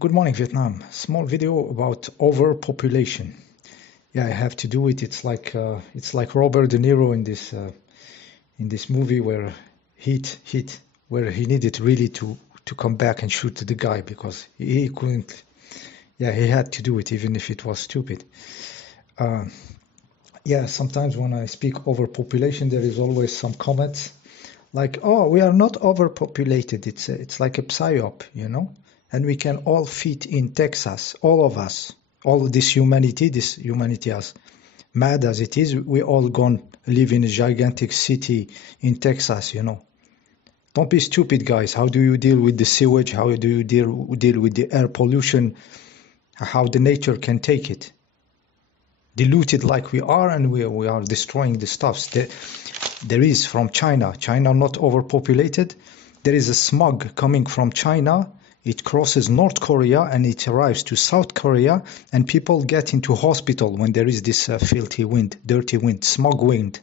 Good morning, Vietnam. Small video about overpopulation. Yeah, I have to do it. It's like Robert De Niro in this movie where Heat, where he needed really to come back and shoot the guy because he couldn't. Yeah, he had to do it even if it was stupid. Uh, yeah, sometimes when I speak overpopulation, there is always some comments like, "Oh, we are not overpopulated. It's like a psyop, you know." And we can all fit in Texas, all of us, all of this humanity as mad as it is, we all gone live in a gigantic city in Texas, you know. Don't be stupid, guys. How do you deal with the sewage? How do you deal with the air pollution? How the nature can take it? Diluted like we are, and we are destroying the stuffs. There is from China not overpopulated. There is a smog coming from China. It crosses North Korea and it arrives to South Korea, and people get into hospital when there is this filthy wind, dirty wind, smog wind.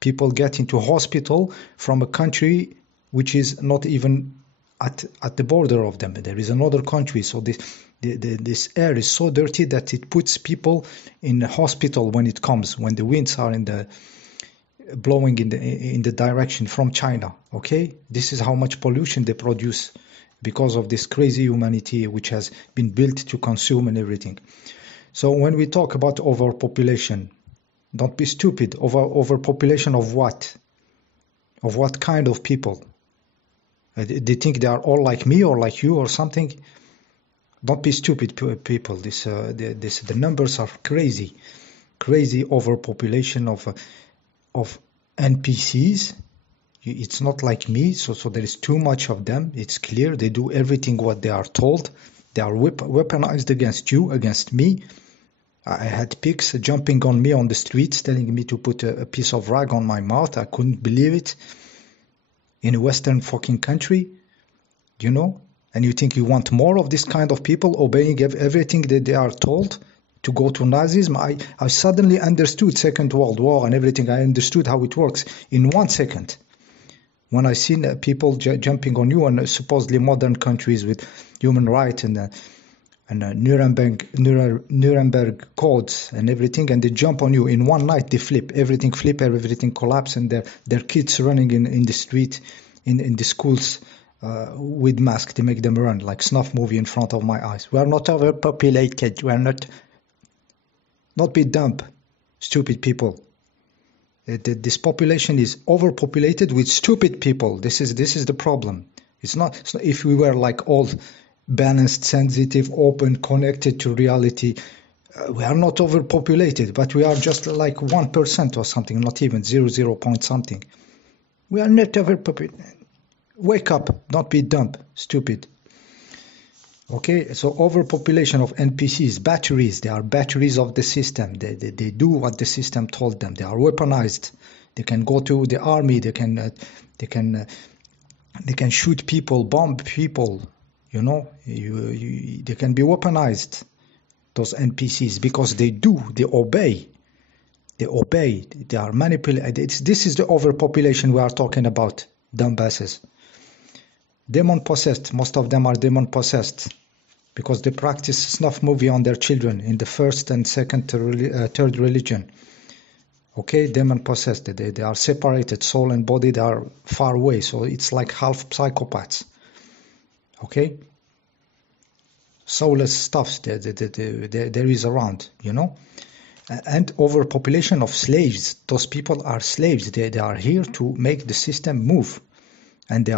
People get into hospital from a country which is not even at the border of them. There is another country, so this air is so dirty that it puts people in the hospital when the winds are blowing in the direction from China. Okay, this is how much pollution they produce because of this crazy humanity which has been built to consume and everything. So when we talk about overpopulation, don't be stupid. Overpopulation of what? Of what kind of people? They think they are all like me or like you or something. Don't be stupid, people. The numbers are crazy. Crazy overpopulation of NPCs. It's not like me, so there is too much of them. It's clear they do everything what they are told. They are weaponized against you, against me. I had pigs jumping on me on the streets, telling me to put a piece of rag on my mouth. I couldn't believe it. In a Western fucking country, you know? And you think you want more of this kind of people obeying everything that they are told to go to Nazism? I suddenly understood Second World War and everything. I understood how it works in 1 second. When I seen people jumping on you in supposedly modern countries with human rights and Nuremberg codes and everything, and they jump on you in one night, they flip, everything collapse, and their kids running in the street, in the schools with masks, they make them run like snuff movie in front of my eyes. We are not overpopulated. We are not be dumb, stupid people. This population is overpopulated with stupid people. This is the problem. It's not if we were like all balanced, sensitive, open, connected to reality. We are not overpopulated, but we are just like 1% or something, not even 0 point something. We are not overpopulated. Wake up, don't be dumb, stupid. Okay, so overpopulation of NPCs, batteries, they are batteries of the system. They do what the system told them. They are weaponized. They can go to the army. They can shoot people, bomb people. You know, they can be weaponized. Those NPCs, because they obey. They are manipulated. This is the overpopulation we are talking about, dumbasses. Demon possessed, most of them are demon possessed because they practice snuff movie on their children in the first and second, third religion. Okay, demon possessed, they are separated, soul and body, they are far away, so it's like half psychopaths. Okay, soulless stuff there is around, you know. And overpopulation of slaves, those people are slaves. They are here to make the system move. And they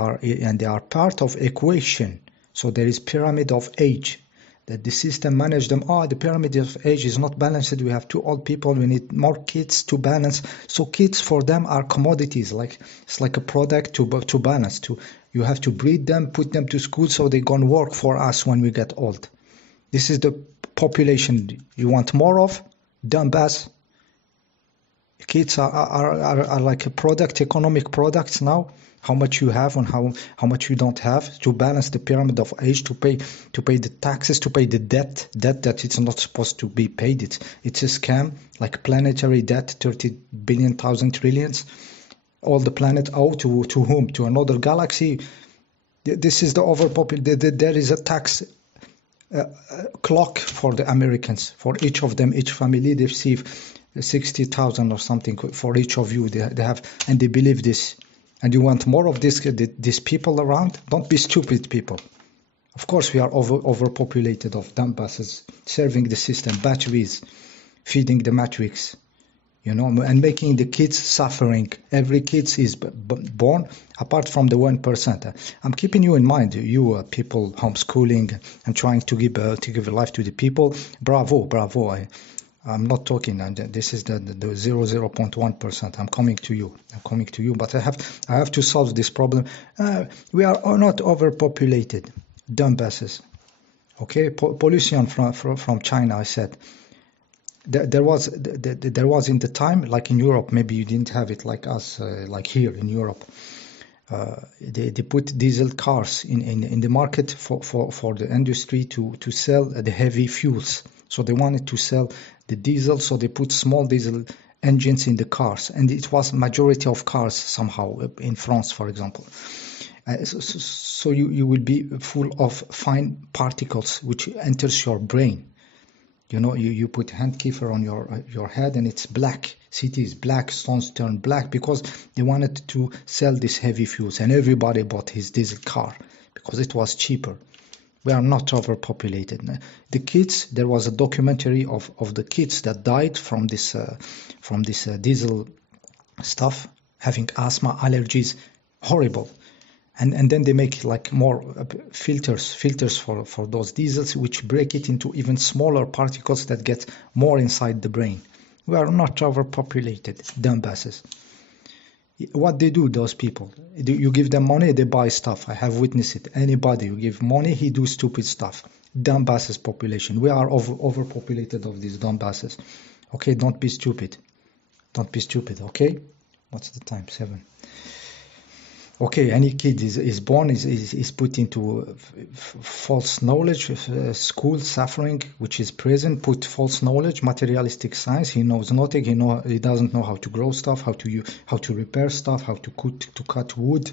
are part of equation. So there is pyramid of age that the system manage them. The pyramid of age is not balanced. We have too old people. We need more kids to balance. So kids for them are commodities. It's like a product to balance. You have to breed them, put them to school so they gonna work for us when we get old. This is the population you want more of, dumbass. Kids are like a product, economic products now. How much you have and how much you don't have, to balance the pyramid of age, to pay the taxes, to pay the debt that it's not supposed to be paid. It's a scam, like planetary debt, 30 billion, thousand trillions. All the planet owe to whom? To another galaxy. This is the overpopulation. There is a tax clock for the Americans. For each of them, each family, they receive 60,000 or something for each of you. They have, and they believe this. And you want more of these people around? Don't be stupid, people. Of course, we are overpopulated of dumbasses serving the system, batteries, feeding the matrix, and making the kids suffering. Every kid is born, apart from the 1%. I'm keeping you in mind, you people homeschooling and trying to give a life to the people. Bravo. I'm not talking, and this is the 0.1%. I'm coming to you. But I have to solve this problem. We are not overpopulated. Dumbasses. Okay, pollution from China. I said there was in the time, like in Europe. Maybe you didn't have it like us, like here in Europe. They put diesel cars in the market for the industry to sell the heavy fuels. So they wanted to sell the diesel, so they put small diesel engines in the cars, and it was majority of cars somehow in France, for example. So you will be full of fine particles which enters your brain. You put handkerchief on your head and it's black. Cities black, stones turn black because they wanted to sell these heavy fuels, and everybody bought his diesel car because it was cheaper. We are not overpopulated. The kids, there was a documentary of the kids that died from this diesel stuff, having asthma, allergies, horrible. And then they make like more filters for those diesels, which break it into even smaller particles that get more inside the brain. We are not overpopulated, dumbasses. What they do, those people, you give them money, they buy stuff. I have witnessed it. Anybody you give money, he do stupid stuff. Dumbasses population. We are overpopulated of these dumbasses. Okay, don't be stupid. Okay? What's the time? 7. Okay, any kid is born, is put into false knowledge, school suffering, which is present, put false knowledge, materialistic science. He knows nothing. He doesn't know how to grow stuff, how to repair stuff, how to cut wood.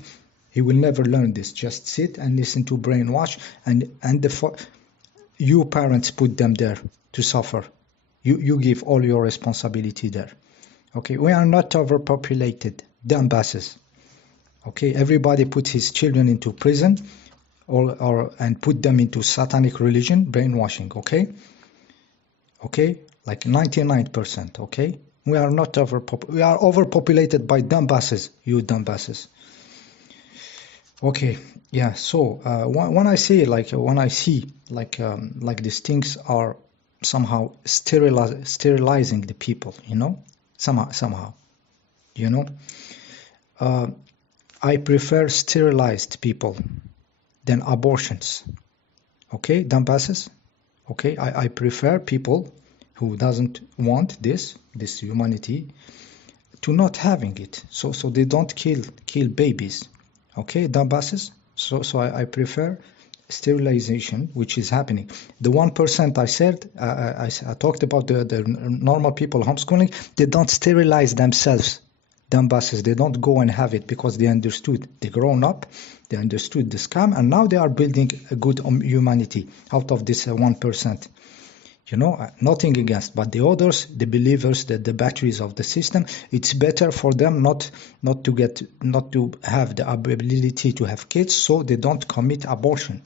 He will never learn this. Just sit and listen to brainwash, and you parents put them there to suffer. You give all your responsibility there. Okay, we are not overpopulated, dumbasses. Okay, everybody puts his children into prison and put them into satanic religion, brainwashing, okay? Okay, like 99%, okay? We are not we are overpopulated by dumbasses, you dumbasses. Okay, yeah, so when I see these things are somehow sterilizing the people, somehow, I prefer sterilized people than abortions. Okay, dumbasses? Okay, I prefer people who doesn't want this humanity to not having it. So they don't kill babies. Okay, dumbasses? So I prefer sterilization, which is happening. The 1% I said, I talked about the normal people homeschooling, they don't sterilize themselves. Dumbasses, they don't go and have it because they understood. They grown up, they understood the scam, and now they are building a good humanity out of this 1%. Nothing against, but the others, the believers, the batteries of the system, it's better for them not to have the ability to have kids, so they don't commit abortion.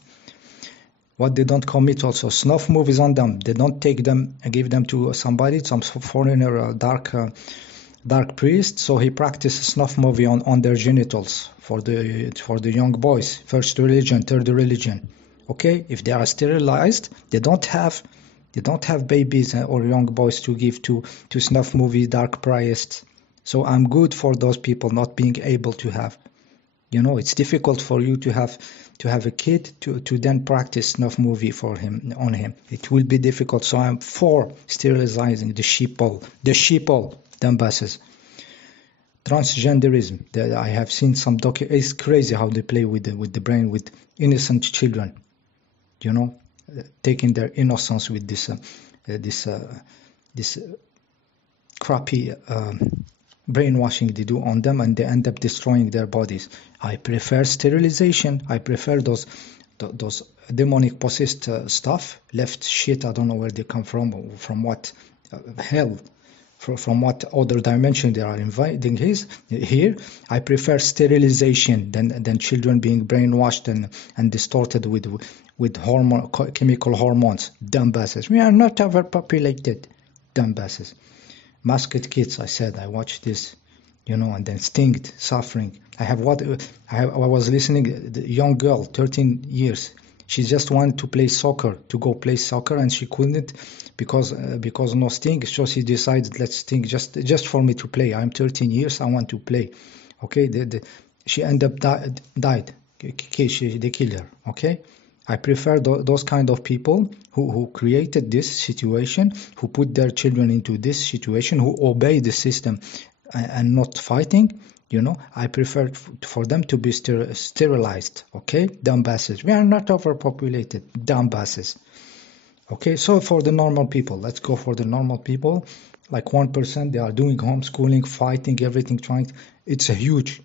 What they don't commit also, snuff movies on them. They don't take them and give them to somebody, some foreigner, dark priest, so he practices snuff movie on their genitals for the young boys, first religion, third religion. Okay, if they are sterilized, they don't have babies or young boys to give to snuff movie dark priests. So I'm good for those people not being able to have. It's difficult for you to have a kid to then practice snuff movie on him. It will be difficult. So I'm for sterilizing the sheeple, dumbasses. Transgenderism. I have seen some it's crazy how they play with the brain with innocent children. Taking their innocence with this crappy brainwashing they do on them, and they end up destroying their bodies. I prefer sterilization. I prefer those those demonic possessed stuff, left shit. I don't know where they come from what hell, from what other dimension they are inviting here. I prefer sterilization than children being brainwashed and distorted with chemical hormones. Dumbasses. We are not overpopulated. Dumbasses. Masked kids. I said I watched this, and then stinged, suffering. I was listening. The young girl, 13 years. She just wanted to go play soccer, and she couldn't because no sting. So she decided, let's sting just for me to play. I'm 13 years. I want to play. Okay. She ended up died. They killed her. Okay. I prefer those kind of people who created this situation, who put their children into this situation, who obey the system and not fighting. I prefer for them to be sterilized. Okay, dumbasses. We are not overpopulated. Dumbasses. Okay, so for the normal people, let's go for the normal people. Like 1%, they are doing homeschooling, fighting, everything, trying. It's a huge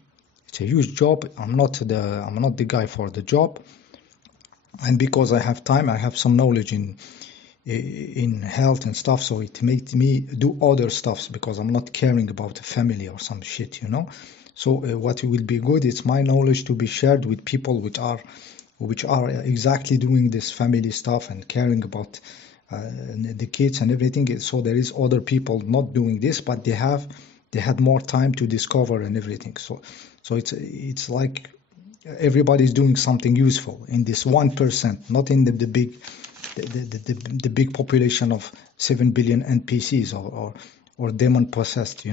job. I'm not the guy for the job. And because I have time, I have some knowledge in health and stuff, so it makes me do other stuffs because I'm not caring about the family or some shit, So what will be good, it's my knowledge to be shared with people which are exactly doing this family stuff and caring about the kids and everything. So there is other people not doing this, but they had more time to discover and everything. So it's like everybody's doing something useful in this 1%, not in the big population of 7 billion NPCs or demon possessed,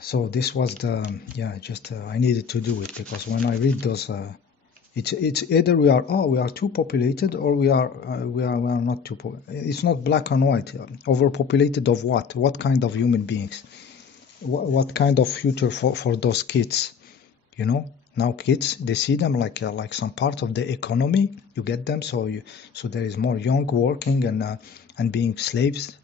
So this was I needed to do it because when I read those, it's either we are too populated or we are not too. It's not black and white. Overpopulated of what? What kind of human beings? What kind of future for those kids? Now kids, they see them like some part of the economy. You get them, so there is more young working and being slaved.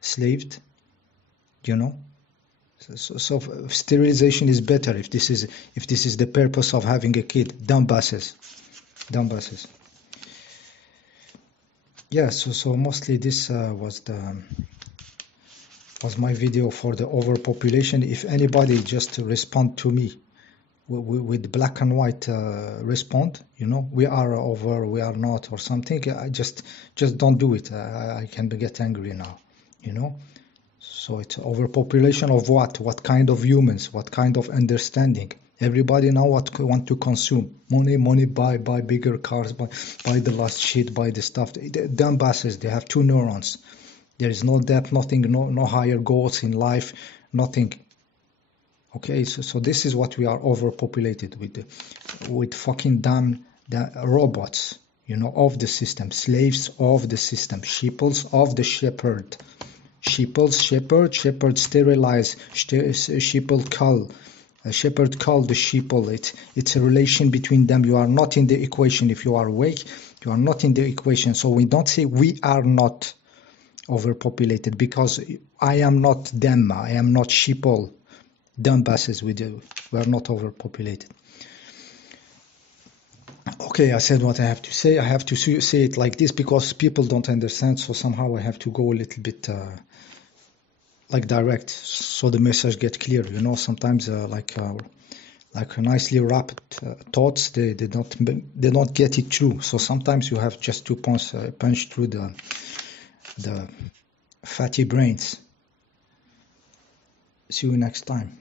So sterilization is better if this is the purpose of having a kid. Dumbasses. Yeah. So mostly this was my video for the overpopulation. If anybody just respond to me with black and white respond, we are over, we are not, or something. I just don't do it. I can get angry now, So it's overpopulation of what? What kind of humans? What kind of understanding? Everybody now want to consume money, buy bigger cars, buy the last shit, buy the stuff. Dumbasses. They have 2 neurons. There is no depth, nothing, no higher goals in life, nothing. Okay, so this is what we are overpopulated with fucking damn robots, of the system, slaves of the system, sheeples of the shepherd, shepherd sterilize, sheeple cull, shepherd cull the sheeple. It's a relation between them. You are not in the equation. If you are awake, you are not in the equation. So we don't say we are not overpopulated because I am not them. I am not sheeple. Dumbasses, we are not overpopulated. Okay, I said what I have to say. I have to say it like this because people don't understand, so somehow I have to go a little bit direct, so the message gets clear. Sometimes like nicely wrapped thoughts, they don't get it through. So sometimes you have just to punch through the fatty brains. See you next time.